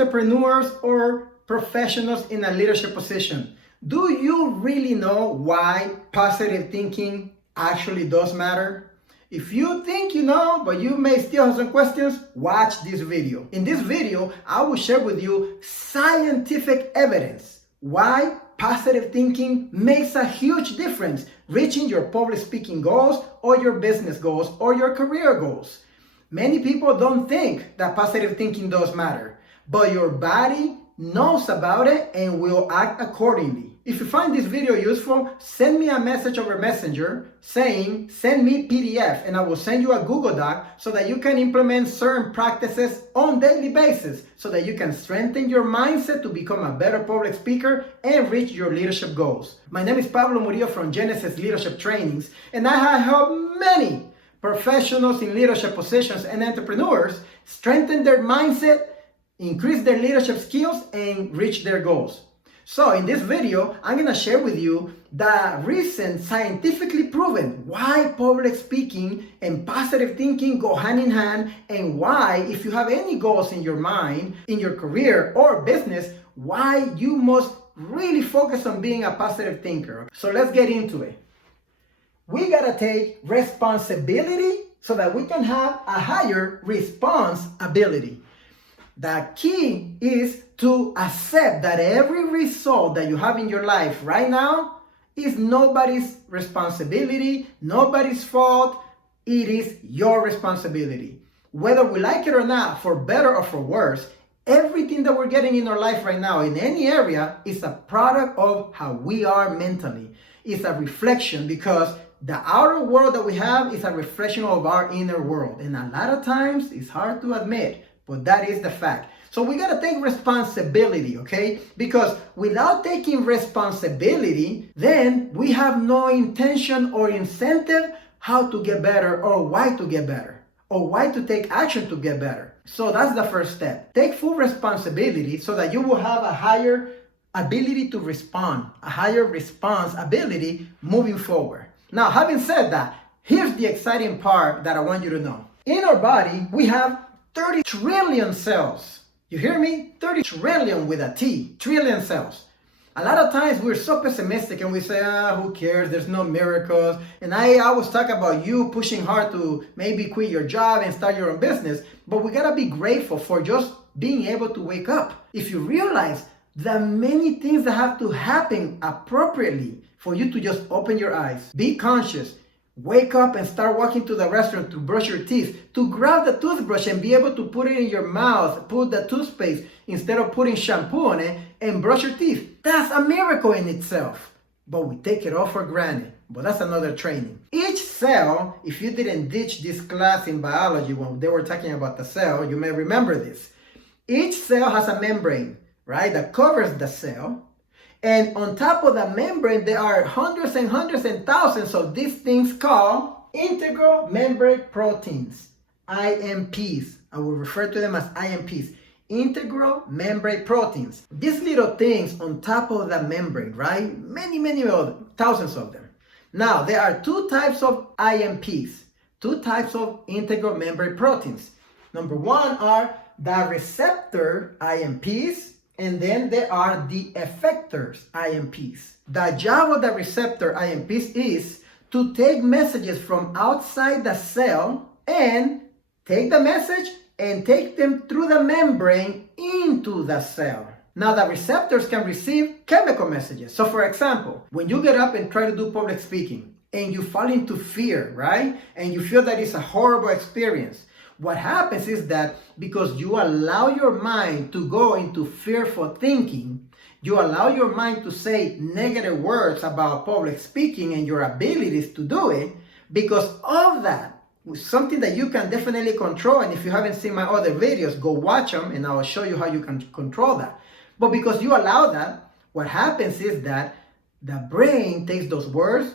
entrepreneurs or professionals in a leadership position, do you really know why positive thinking actually does matter? If you think you know, but you may still have some questions, watch this video. In this video, I will share with you scientific evidence why positive thinking makes a huge difference reaching your public speaking goals or your business goals or your career goals. Many people don't think that positive thinking does matter, but your body knows about it and will act accordingly. If you find this video useful, send me a message over Messenger saying, send me PDF, and I will send you a Google Doc so that you can implement certain practices on daily basis so that you can strengthen your mindset to become a better public speaker and reach your leadership goals. My name is Pablo Murillo from Genesis Leadership Trainings, and I have helped many professionals in leadership positions and entrepreneurs strengthen their mindset, increase their leadership skills, and reach their goals. So in this video, I'm going to share with you the recent scientifically proven why public speaking and positive thinking go hand in hand, and why, if you have any goals in your mind, in your career or business, why you must really focus on being a positive thinker. So let's get into it. We gotta take responsibility so that we can have a higher response ability. The key is to accept that every result that you have in your life right now is nobody's responsibility, nobody's fault. It is your responsibility. Whether we like it or not, for better or for worse, everything that we're getting in our life right now in any area is a product of how we are mentally. It's a reflection, because the outer world that we have is a reflection of our inner world. And a lot of times it's hard to admit, but that is the fact. So we got to take responsibility, okay? Because without taking responsibility, then we have no intention or incentive how to get better, or why to get better, or why to take action to get better. So that's the first step. Take full responsibility so that you will have a higher ability to respond, a higher response ability moving forward. Now, having said that, here's the exciting part that I want you to know. In our body, we have 30 trillion cells. You hear me? 30 trillion with a T, trillion cells. A lot of times we're so pessimistic and we say, who cares? There's no miracles. And I always talk about you pushing hard to maybe quit your job and start your own business. But we gotta be grateful for just being able to wake up. If you realize the many things that have to happen appropriately for you to just open your eyes, be conscious, wake up and start walking to the restaurant to brush your teeth, to grab the toothbrush and be able to put it in your mouth, put the toothpaste instead of putting shampoo on it, and brush your teeth. That's a miracle in itself. But we take it all for granted. But that's another training. Each cell, if you didn't ditch this class in biology when they were talking about the cell, you may remember this. Each cell has a membrane, right, that covers the cell. And on top of the membrane, there are hundreds and hundreds and thousands of these things called integral membrane proteins, IMPs. I will refer to them as IMPs, integral membrane proteins. These little things on top of the membrane, right? Many of them, thousands of them. Now, there are two types of IMPs, two types of integral membrane proteins. Number one are the receptor IMPs, and then there are the effectors, IMPs. The job of the receptor IMPs is to take messages from outside the cell and take the message and take them through the membrane into the cell. Now, the receptors can receive chemical messages. So for example, when you get up and try to do public speaking and you fall into fear, right? And you feel that it's a horrible experience. What happens is that because you allow your mind to go into fearful thinking, you allow your mind to say negative words about public speaking and your abilities to do it. Because of that, something that you can definitely control, and if you haven't seen my other videos, go watch them and I'll show you how you can control that. But because you allow that, what happens is that the brain takes those words,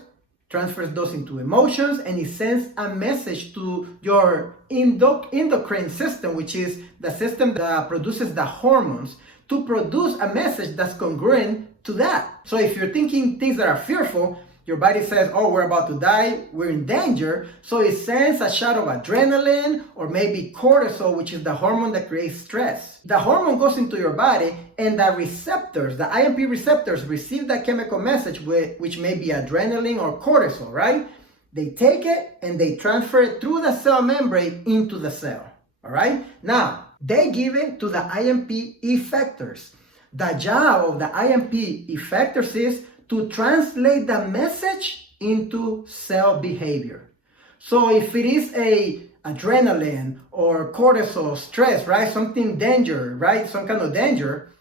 transfers those into emotions, and it sends a message to your endocrine system, which is the system that produces the hormones, to produce a message that's congruent to that. So if you're thinking things that are fearful, Your body says, oh, we're about to die, we're in danger. So it sends a shot of adrenaline or maybe cortisol, which is the hormone that creates stress. The hormone goes into your body and the receptors, the IMP receptors, receive that chemical message, which may be adrenaline or cortisol, right? They take it and they transfer it through the cell membrane into the cell, all right? Now, they give it to the IMP effectors. The job of the IMP effectors is to translate the message into cell behavior. So if it is a adrenaline or cortisol, stress, right? Something danger, right? Some kind of danger,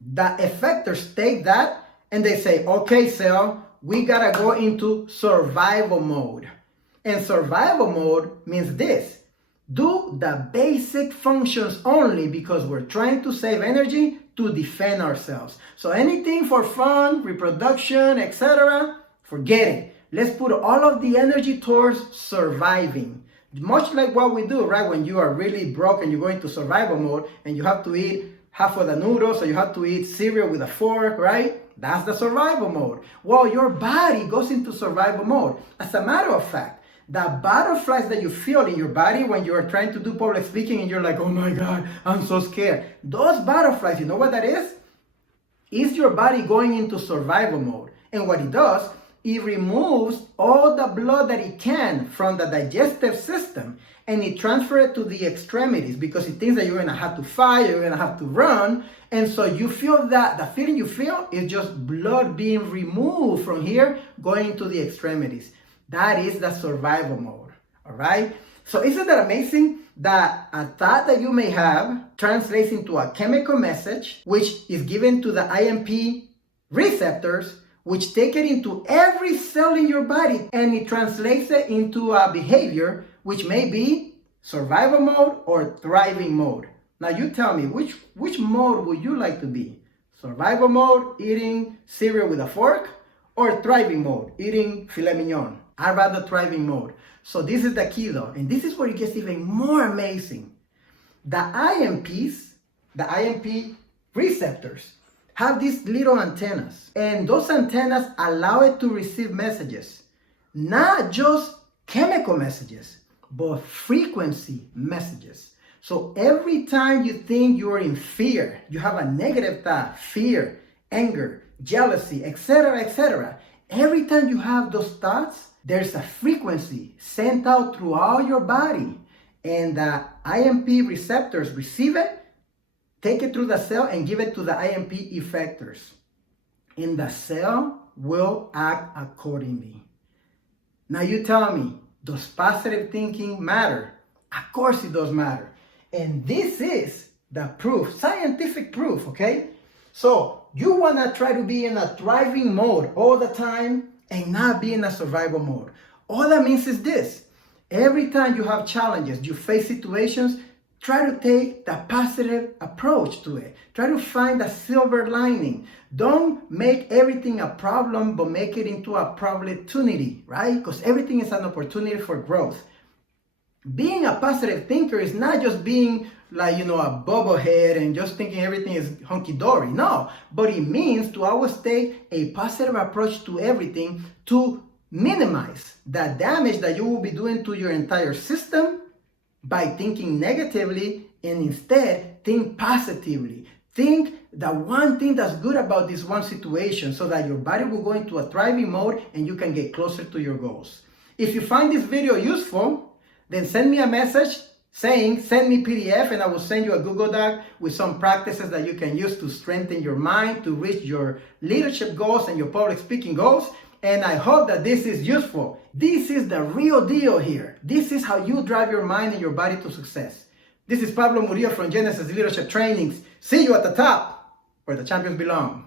the effectors take that and they say, okay, cell, we gotta go into survival mode. And survival mode means this: do the basic functions only because we're trying to save energy to defend ourselves. So anything for fun, reproduction, etc., forget it. Let's put all of the energy towards surviving. Much like what we do, right? When you are really broke and you go into survival mode and you have to eat half of the noodles, or you have to eat cereal with a fork, right? That's the survival mode. Well, your body goes into survival mode. As a matter of fact, the butterflies that you feel in your body when you are trying to do public speaking and you're like, oh my God, I'm so scared. Those butterflies, you know what that is? It's your body going into survival mode. And what it does, it removes all the blood that it can from the digestive system and it transfers it to the extremities because it thinks that you're going to have to fight, you're going to have to run. And so you feel that the feeling you feel is just blood being removed from here going into the extremities. That is the survival mode, all right? So isn't that amazing that a thought that you may have translates into a chemical message, which is given to the IMP receptors, which take it into every cell in your body, and it translates it into a behavior, which may be survival mode or thriving mode. Now you tell me, which mode would you like to be? Survival mode, eating cereal with a fork, or thriving mode, eating filet mignon? I'd rather thriving mode. So this is the key though, and this is where it gets even more amazing. The IMPs, the IMP receptors, have these little antennas, and those antennas allow it to receive messages, not just chemical messages, but frequency messages. So every time you think you're in fear, you have a negative thought, fear, anger, jealousy, etc., every time you have those thoughts, there's a frequency sent out throughout your body, and the IMP receptors receive it, take it through the cell, and give it to the IMP effectors. And the cell will act accordingly. Now you tell me, does positive thinking matter? Of course it does matter. And this is the proof, scientific proof, okay? So you want to try to be in a thriving mode all the time and not be in a survival mode. All that means is this: every time you have challenges, you face situations, try to take the positive approach to it. Try to find a silver lining. Don't make everything a problem, but make it into a opportunity, right? Because everything is an opportunity for growth. Being a positive thinker is not just being like, a bobblehead and just thinking everything is hunky-dory. No, but it means to always take a positive approach to everything to minimize the damage that you will be doing to your entire system by thinking negatively, and instead think positively. Think the one thing that's good about this one situation so that your body will go into a thriving mode and you can get closer to your goals. If you find this video useful, then send me a message saying, send me PDF, and I will send you a Google Doc with some practices that you can use to strengthen your mind, to reach your leadership goals and your public speaking goals. And I hope that this is useful. This is the real deal here. This is how you drive your mind and your body to success. This is Pablo Murillo from Genesis Leadership Trainings. See you at the top, where the champions belong.